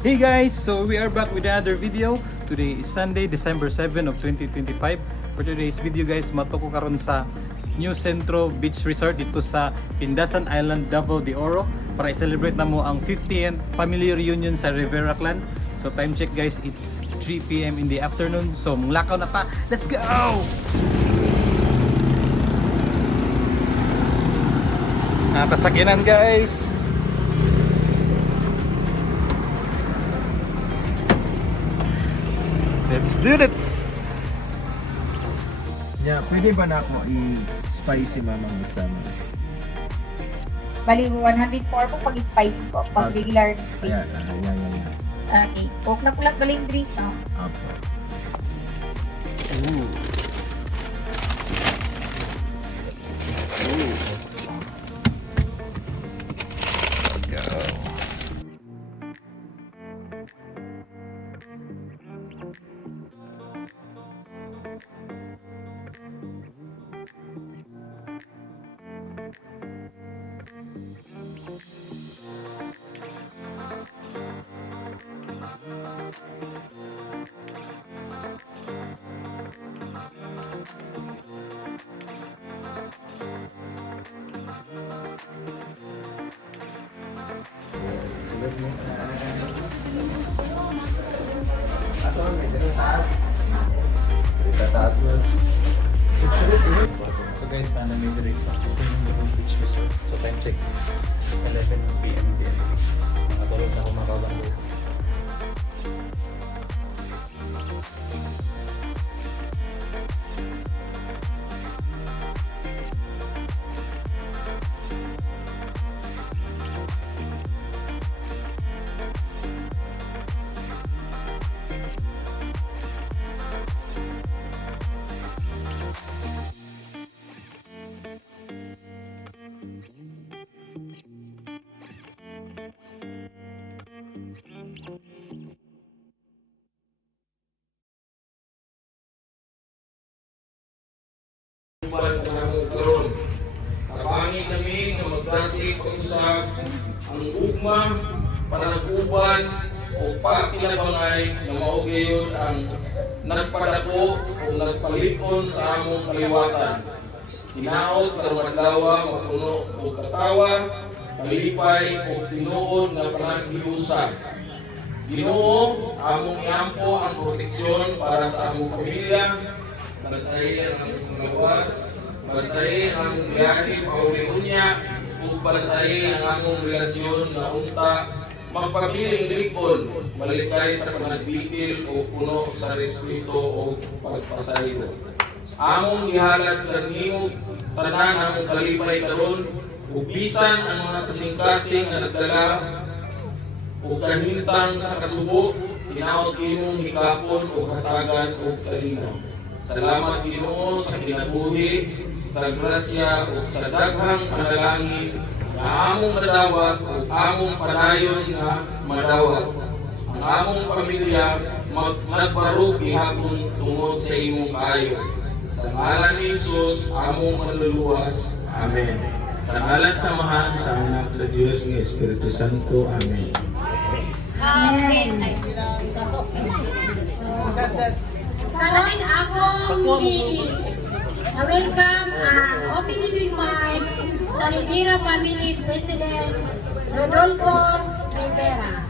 Hey guys, so we are back with another video. Today is Sunday, December 7 of 2025. For today's video guys, matoko karon sa New Centro Beach Resort dito sa Pindasan Island, Davao de Oro para i-celebrate na mo ang 50th family reunion sa Rivera Clan. So time check guys, it's 3 PM in the afternoon. So lakaw na ta. Let's go! Nakasakinan guys. Let's do this! Yeah, pwede ba na ako i-spicy mamang kasama? Bali, 104 po pag spicy po, pag regular Ayan, base. ayan. Okay. Coke na pulas baling drinks, no? Apo. Ooh. Let's go. So guys, may diri sa Centro Beach Resort. So time check is 11 PM din. Mga tulog na ako makabang guys. Kapangi kami nga magdasig pag-usab ang ugma para nag-uban o pagtilabangay na maugayon ang nagpadako o nagpalikon sa among kaliwatan. Hinaot karong adlaw mapuno og katawa, kalipay o tinuod na panaghiusa. Ginoo, among iampo ang proteksyon para sa among pamilya. Bantayan ang lawas, bantayan ang biyahe pauli-unya, ug bantayan ang among relasyon na unta magpabiling likod, malikay sa panagbitil o puno sa respeto o pagpasaylo. Among gihalad kanimo tanan among kalipay karon, ug bisan ang mga kasing-kasing nga nagdala o kahintang sa kasubo, hinaot imong hikapon o katagan o kalinaw. Salamat Ginoo sa kinabuhi, sa grasya o sa daghang panalangin na among madawat o among panayon nga madawat. Ang among pamilya nagbarog gihapon tungod sa imong kaayo. Sa ngalan ni Jesus, among manluluwas. Amen. Tangalan sa mahal sa anak sa Diyos ng Espiritu Santo. Amen. Amen. Karon ako na-welcome ang opening remarks sa Rivera Family President Rodolfo Rivera.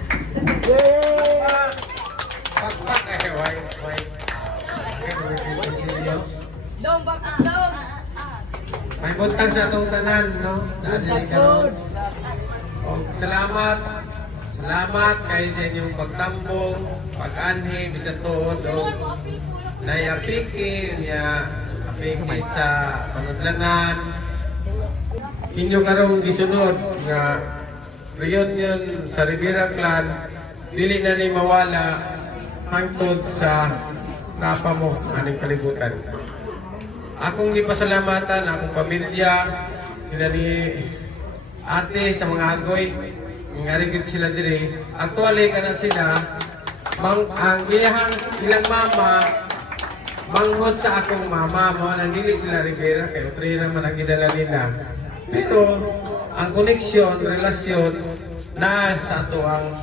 May buntag sa itong tanan, no? Salamat kayo sa inyong pagtambong, pag-anhi, bisan tuod, o naiapiki, apiki sa panudlanan. Inyo karong gisunod nga reunion sa Rivera Clan, dili na ni mawala hangtod sa napa mo aning kalibutan. Akong gipasalamatan akong pamilya, sila ni ate sa mga agoy, ngarigid sila diri. Actually kana sila ang ilang mama manghod sa akong mama mo nandili sila Rivera kay utri naman ang gidala nila. Pero ang koneksyon, relasyon na sa ato ang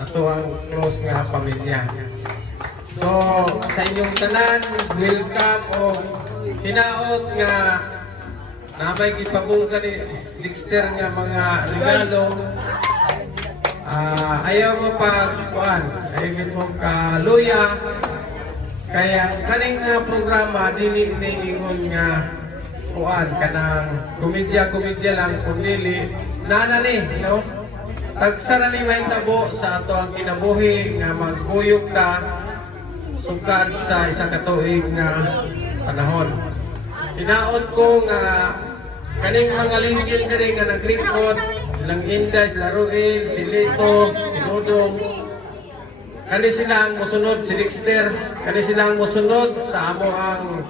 ato ang close nga pamilya. So sa inyong tanan, welcome o hinaot nga namay gipabungka ni Dexter nga mga regalo. Ayaw mo pagkuan, ayaw mo kaluya. Kaya kaning programa dili ingon nga kuan kanang komedya lang kundi nana ni no tagsara ni mahitabo sa ato ang kinabuhi nga magbuyog ta sugad sa isa ka tuig nga panahon. Hinaot ko nga kaning mga legend diri nga naglingkod silang Inday, sila Ruel, si Lito, si Dodong. Kani sila ang musunod, si Dexter, kani sila ang musunod sa amo ang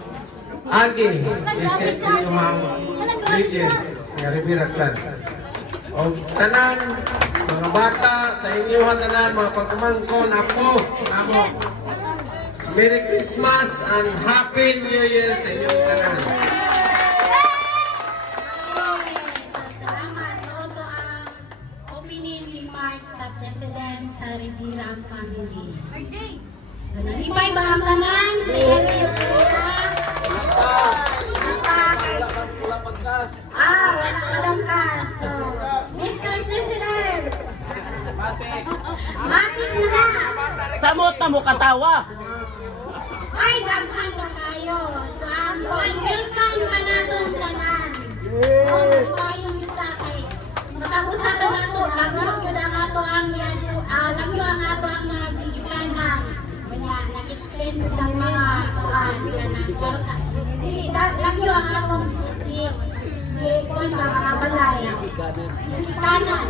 agi, isis inyong legend, nga Rivera Clan. O tanan, mga bata, sa inyo tanan, mga pagkumangkon, apo, amo. Merry Christmas and Happy New Year sa inyong tanan. Salamat. Ito ang opening remarks sa President sa Rivera Family. RJ! Nalipay ba ang tanan? Si Elvis wala ka lang kas. So, Mr. President! Matik na na! Samot na mo katawa. Ay, daghan na kayo. So, welcome ka na itong tanan. Tayong isa kay matapos na ito na ito, lagyo yun ang ato ang lagyo ang ato ang nagikanan. Kanya, nag-explain ko ng mga lagyo ang atong kuwan ba, mga balay. Ikanan.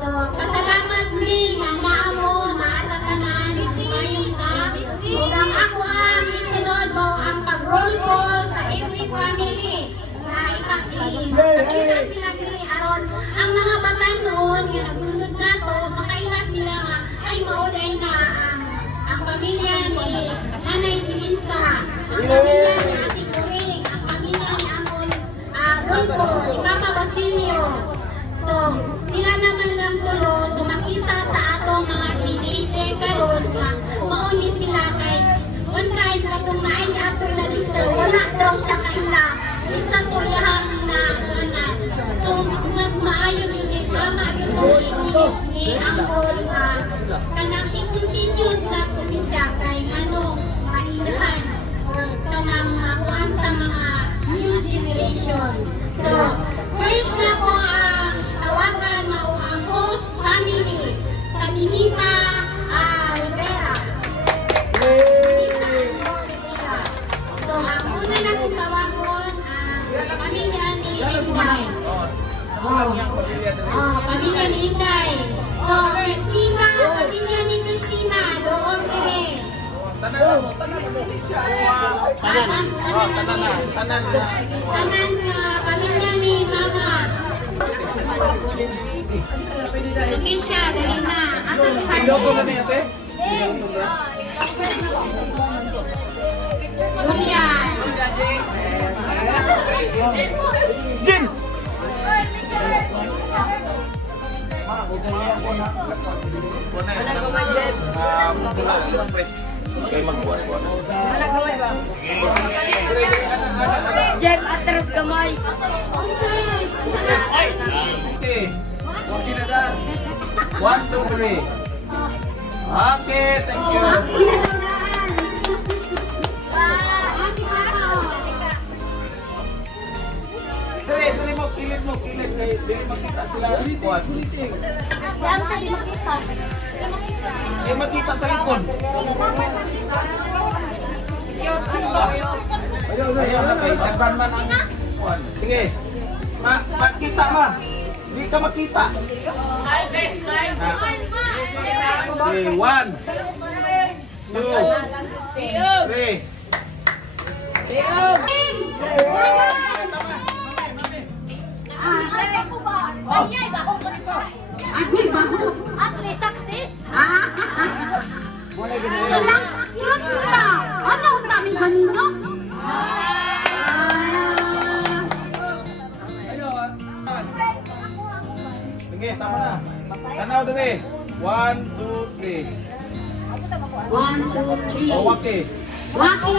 So, pasalamat mi nga naamo, naatatanan, mayong ka. Kung ang ako ang isunod mo ang pag-roll call sa every family na ipakita sila dili aron ang mga batanon nga nagsunod nato makaila sila nga ay maulay na ang pamilya ni Nanay Dinisa, ang pamilya ni Ate Kuring, ang pamilya ni Amon Dolpo, si Papa Basilio. So, sila naman lang tulo, so makita sa atong mga teenager karon nga mauni sila kay one time sa itong naay ato na Dexter, wala daw siya kaila. Isa to yahan na kanan. So, mas maayo yun eh, tama yun ni Angkol kanang i-continuous na po siya kay ano, maindahan o kanang makuhan sa mga new generation. So, first na po tawagan mo ang host family sa Dinisa Rivera. Dinisa Rivera. So, ang una na kong tawagon ang pamilya ni Inday. Pamilya ni Inday. So, Christina, pamilya ni Christina, doon din. Tanan pamilya ni Mama. Sugin siya, dali na. Asa si Hardy? Julian. Jin! Jem, atras gamay. Okay. Okay na dan. 1, 2, 3. Okay, thank you. Dili mo, kilid kay dili makita sila. Kuan. Yan ka di makita. Eh makita sa likod. Ayaw na kay daghan man ang kuan. Sige. Makita ma. Di ka makita. Okay, 1, 2, 3. Agoy baho. Atli success. Wala. Yun sila. Ano ang dami ganito? Sige, tama na. Tanaw 1, 2, 3. 1, 2, 3. O, Waki. Waki!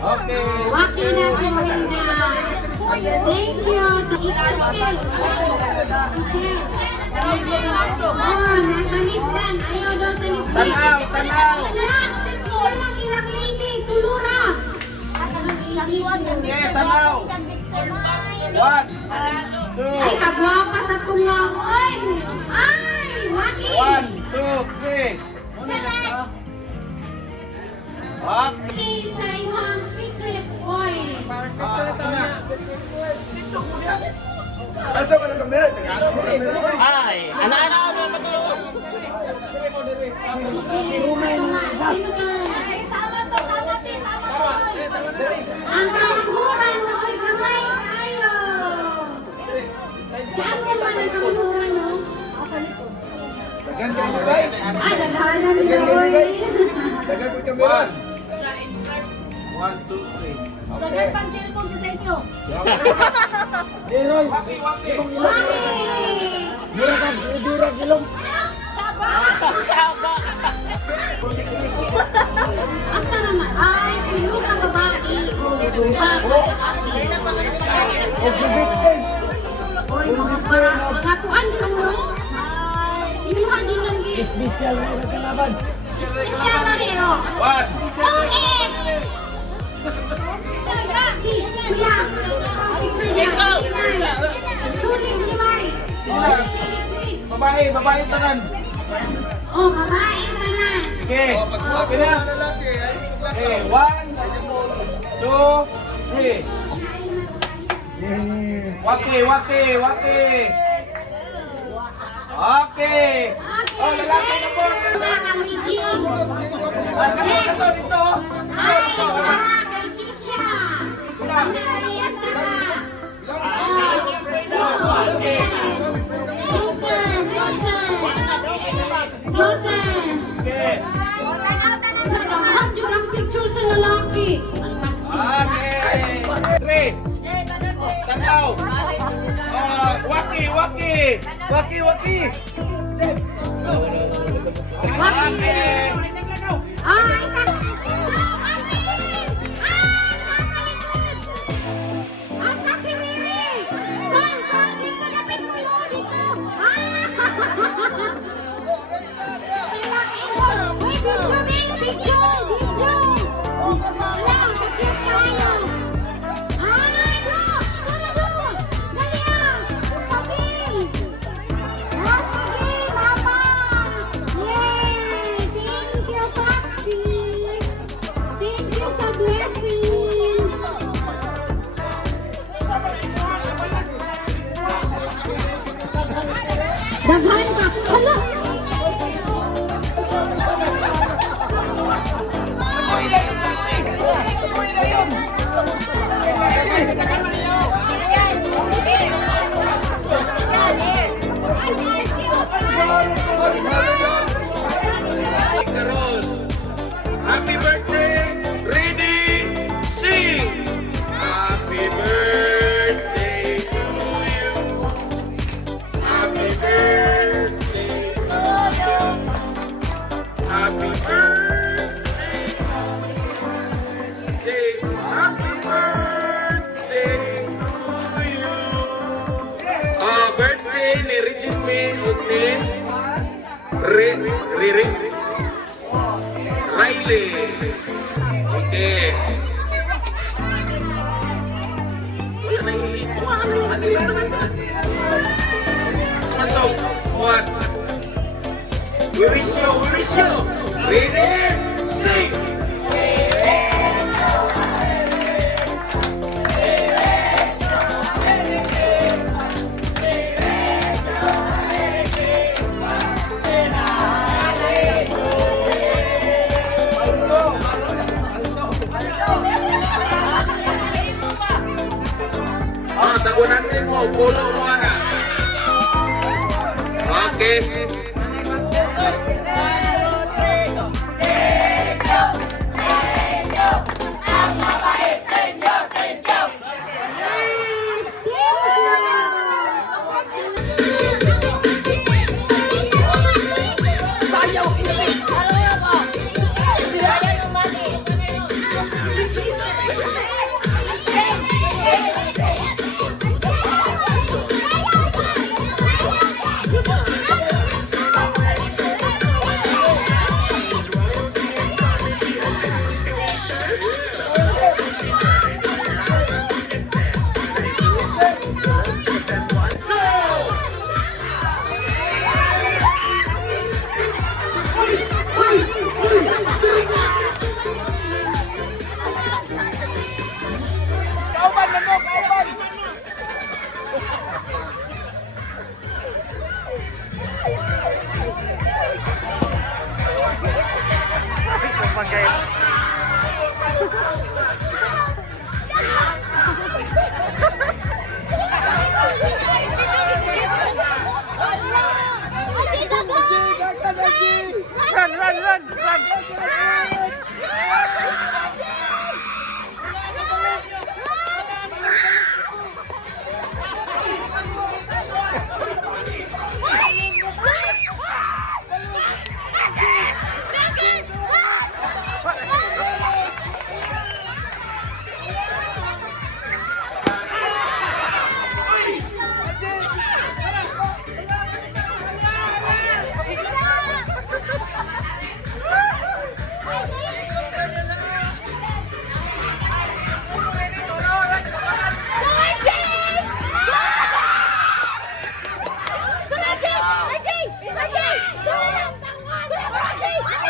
Okay. Waki na si Wanda. Thank you sa isa. Okay. Oh, nasa lipsan. Ayaw daw sa lipsan. Tanaw, tanaw. Walang ilang lady. Tulura. Okay, tanaw. 1, 2. Ay, kagwapa sa tungaon. Ay, Waki. 1, 2, 3. Waki sa imong secret point. Asa ka na kamera? Tagana mo kamera. Ay, ana-ana ano ba to? Ang kamuran mo ay kamay kayo. Saan ka ba ng kamuran mo? Dagan ka ni bay. Ay, naghahan na nila boy. Dagan ko kamera. 1, 2, 3. Dagan pang cellphone sa inyo. Waki, Waki. Waki! Asa naman? Ay, pilo ka babae. O, duha ka lalaki. Oy, mga kuan din mo. Inuha din lang din. Special na yung kalaban. Espesyal na rin, o. 1. Tungit! Si, kuya. Sulit, limay. Babae, babae tanan. Oh, babae ka na. Okay. Okay na. Okay, 1, 2, 3. Waki, Waki, Waki. Okay. Oh, lalaki na po. Ang Regine. Ito, dito. Ay, kay Kisha. Yes, Closer, closer. Closer. Okay. Nakahadyo ang picture sa lalaki. Okay. 3. Tanaw. Waki, Waki. Waki, Waki. Waki. Ay, asa si Riri? Bang, dito, dapit mo dito. Uy, picture, picture, picture. Alam, picture tayo. Ay, bro, bro. Dali ah. Sabi. Oh, sige, laban. Yay! Thank you, Paxi. Thank you sa blessing. Daghan ka. Hala. Happy birthday! Ready? Sing! Happy birthday to you! Happy birthday to you! Happy birthday! Happy birthday to you! Birthday ni Regine May ug ni Riley. Okay. Wala na yung ano yung naman. So, what? We wish you, we wish you. Ready? Sing! Tagunan mo, pulo mo na. Okay. Yes, thank you. naman kayo. Run, run, run, run!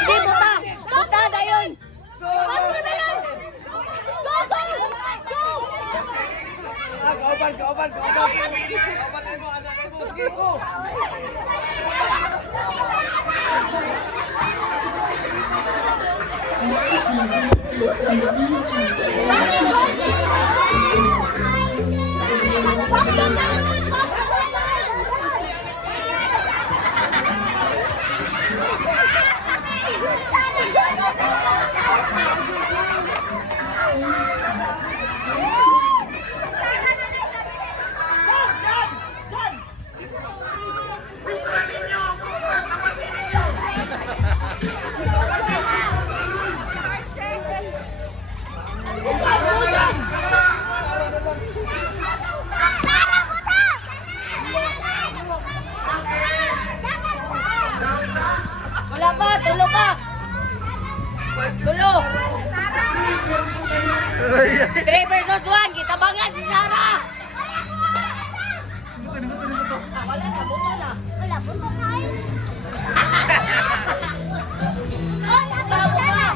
Hindi, buta! Buta na yun! Buta na yun! Go, go! Go! Kauban, kauban, kauban. Kauban kayo mo, anak kayo mo. Sige po. Wala pa, tulo ka! Tulo! 3 versus 1, kita bangan si Sarah! Wala na, buto na. Wala, buto na. Oh, nabuto na!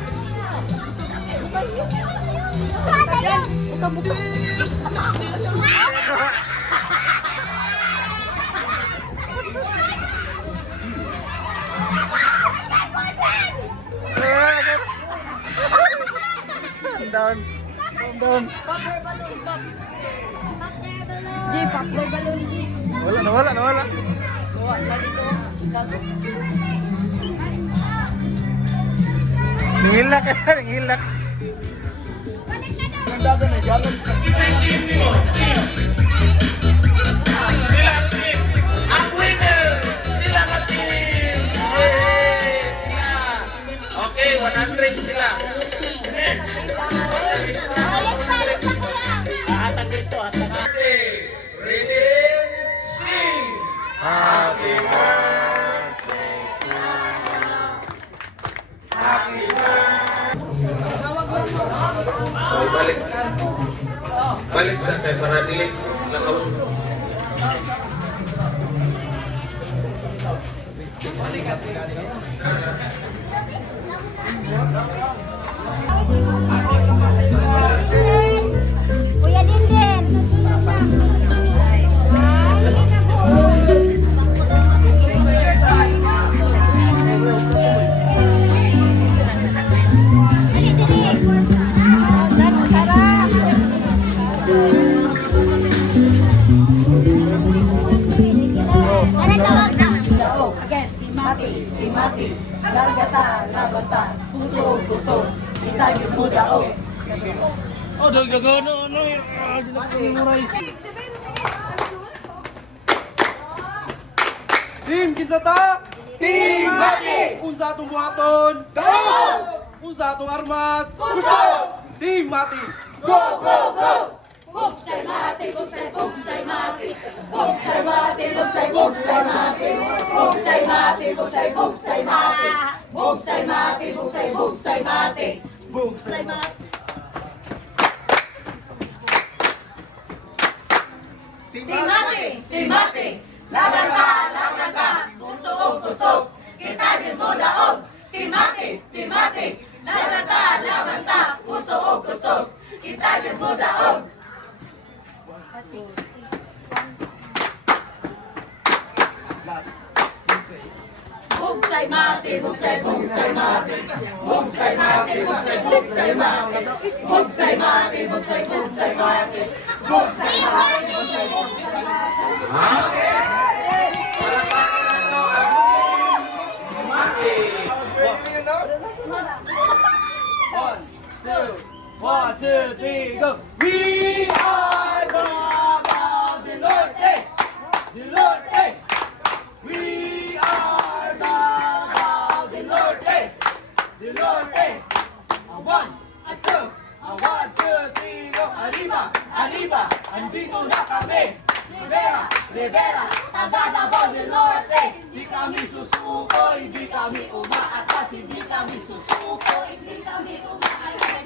Sana yun! Buto. Down. Down. Di, poplar balloon. Wala, nawala, nawala. Wala dito. Nangilak ka, nangilak. Nagdagan na, gagan. Sila team! Ang winner! Sila ka team! Yay! Sila! Okay, 100 sila. Ready? Sing! Happy birthday to you. Happy Oh, balik. Balik sa kay para dili lakaw. Kuya Linden. Again, timati, timati. Largata, labata. Puso, puso. Itayo mo daw. Oh, dagdagan ano yun. Memorize. Team kinsa ta? Team Mati! Unsa atong buhaton? Daog! Unsa atong armas? Puso! Team Mati! Go, go, go! Bugsay mati, bugsay, bugsay mati. Bugsay mati, bugsay, bugsay mati. Bugsay mati, bugsay, bugsay mati. Bugsay mati, bugsay, bugsay mati. Bugsay mati. Timati, timati. Laganta, pusog, pusog. Kitagin mo daog. Timati, timati. Laganta, pusog, pusog. Kitagin mo daog. Bugsay mati, bugsay, bugsay mati. Bugsay mati, bugsay, bugsay mati. Bugsay mati, bugsay, bugsay mati. Bugsay mati, bugsay, bugsay mati. One, two, three, go! We are Baba del Norte! Del Norte! We are Baba del Norte! Del Norte! A one, a two, a 1, 2, 3, go! Arriba! Arriba! Andito na kami! Rivera! Rivera! Taga Davao del Norte! Di kami susuko, hindi kami umaatras, hindi kami susuko, hindi kami umaatras.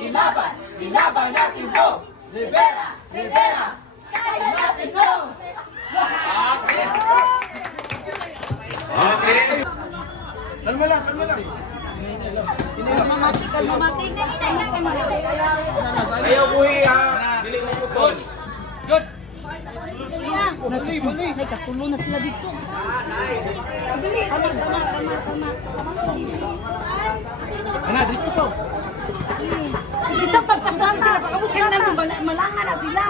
Ilaban! Ilaban natin to! Rivera! Rivera! Kaya natin to! Okay. Kalma lang, kalma lang. Ayaw buhi ha. Dili mo putol. Good! May katulo na sila dito. Ana, dito po. Isang pagpasahan sila, pagkabos kayo namin, malangan na sila.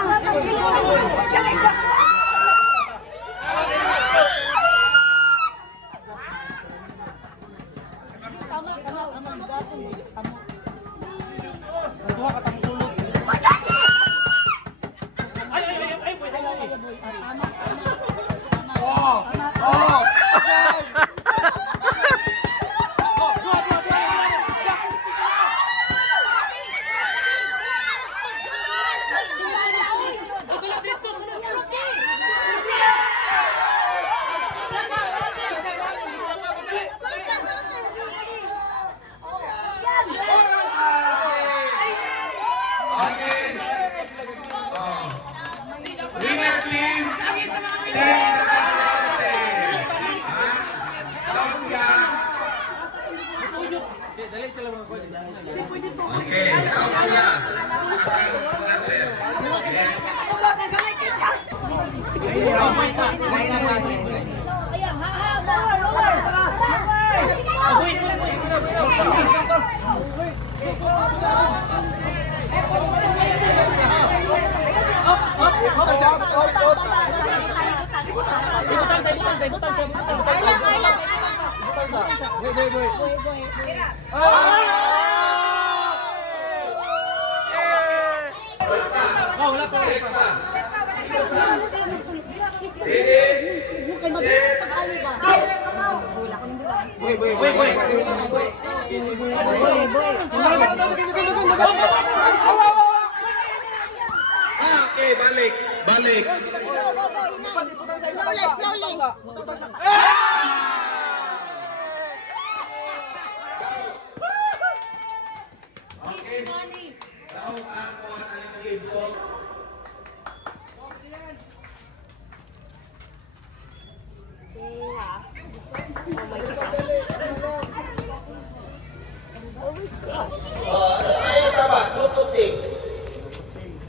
Winner team! Okay, out sila. Ayan, ha, lower. Okay, balik. Balik.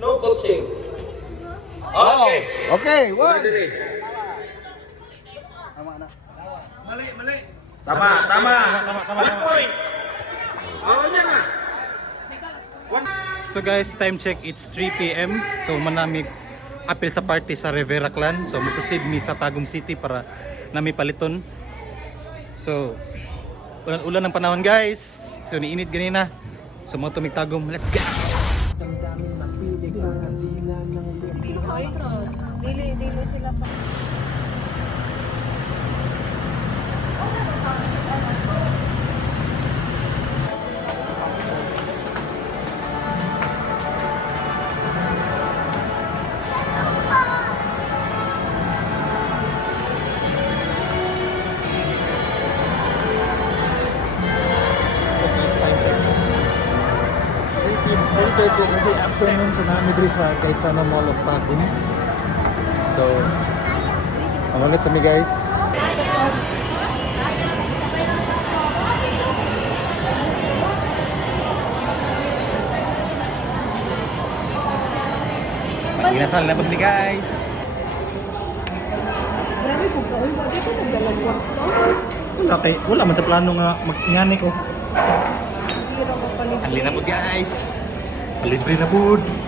No coaching. Okay. Okay, one. Tama, tama. One point. Oh, yan na. So guys, time check, it's 3 PM. So manamig apil sa party sa Rivera Clan. So mag-proceed mi sa Tagum City para nami paliton. So ulan-ulan ng panahon guys. So niinit ganina. So mga tumig Tagum, let's go! Dili sila pa. In the afternoon, so namin diri sa Gaisano Mall of Tagum. So, amalit sa mi guys. Pag-inasal na mi guys. Grabe po ka, uy, wala ko nagdalang wakto. Wala man sa plano nga mag-ingani ko. Halina po guys. Libre na po.